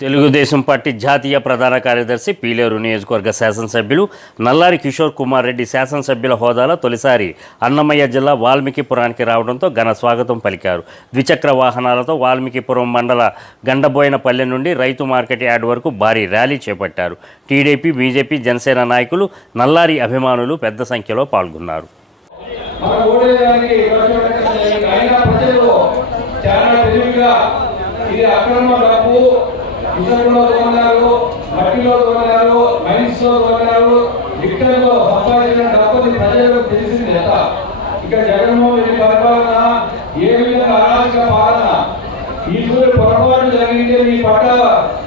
Telugu Desam party జాతీయ ప్రధాన కార్యదర్శి పీలేరు నియోజకవర్గ శాసనసభ్యులు నల్లారి కిషోర్ కుమార్ రెడ్డి శాసనసభ్యుల హోదాలో తొలిసారి అన్నమయ్య జిల్లా వాల్మీకిపురానికి రావడంతో ఘన స్వాగతం పలికారు. ద్విచక్ర వాహనాలతో వాల్మీకిపురం మండల గండబోయినపల్లె నుండి రైతు మార్కెట్ యార్డ్ వరకు భారీ ర్యాలీ చేపట్టారు. టీడీపీ బీజేపీ జనసేన నాయకులు నల్లారి అభిమానులు పెద్ద సంఖ్యలో పాల్గొన్నారు. ఇది అక్రమ డబ్బు ఇసుకలో కొన్నారు మట్టిలో కొన్నారు మైన్స్లో కొన్నారు విక్టర్లో సంపాదించిన డబ్బుని ప్రజలకు తెలిసింది ఎంత ఇక జగన్మోహన్ రెడ్డి పరిపాలన ఏ విధంగా అరాజక పాలన? ఈ సూర్య పొరపాటు జరిగితే మీ పట్ట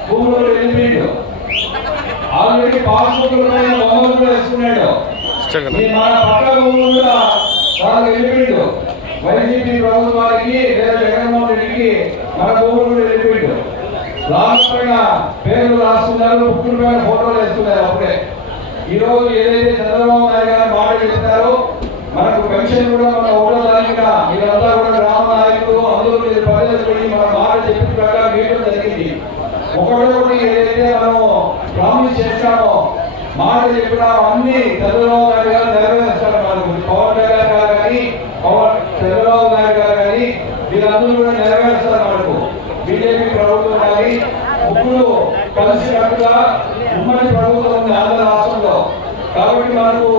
భూములు వెళ్ళిపోయిండు. ఆల్రెడీ పాస్బుక్ పైన బొమ్మలు కూడా వేసుకున్నాడు. మన పక్క భూములు కూడా వాళ్ళకి వెళ్ళిపోయిండు. వైసీపీ ప్రభుత్వానికి లేదా జగన్మోహన్ రెడ్డికి మన భూములు రాష్ట్రంగా పేర్లు రాస్తున్నారు ముక్కుల పైన ఫోటోలు వేస్తున్నారు అప్పుడే ఈ రోజు ఏదైతే చంద్రబాబు నాయుడు గారు మాట చెప్తారో మనకు పెన్షన్ కూడా మన ఒకటో తారీఖున మీరంతా కూడా గ్రామ నాయకులు అందరూ మీరు ప్రజలు మన మాట చెప్పిన ప్రకారం వేయడం జరిగింది. ఒకటోటి ఏదైతే మనం ప్రామిస్ చేస్తామో మాట చెప్పినామో అన్ని చంద్రబాబు నాయుడు గారు నెరవేరుస్తారు మనకు పవన్ కళ్యాణ్ గారు కానీ పవన్ చంద్రబాబు నాయుడు గారు కానీ వీళ్ళందరూ కూడా నెరవేరుస్తారు మనకు బీజేపీ ప్రభుత్వం కానీ ముగ్గురు కలిసి కట్టుగా ఉమ్మడి ప్రభుత్వం ఉంది